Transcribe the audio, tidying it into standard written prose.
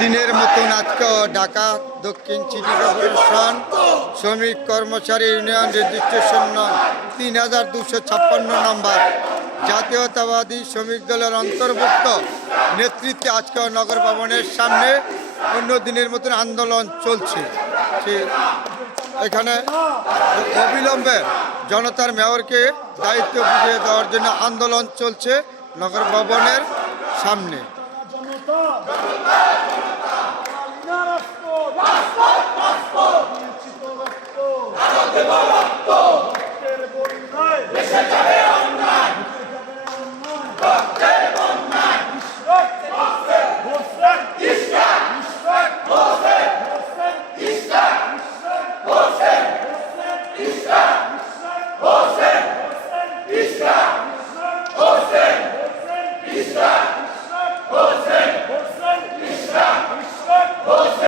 দিনের মতন আজকে ঢাকা দক্ষিণ সিটি কর্পোরেশন শ্রমিক কর্মচারী ইউনিয়ন রেজিস্ট্রেশন নং 3256 নম্বর জাতীয়তাবাদী শ্রমিক দলের অন্তর্ভুক্ত নেতৃত্বে আজকে নগর ভবনের সামনে অন্য দিনের মতন আন্দোলন চলছে। এখানে অবিলম্বে জনতার মেয়রকে দায়িত্ব বুঝিয়ে দেওয়ার জন্য আন্দোলন চলছে নগর ভবনের সামনে।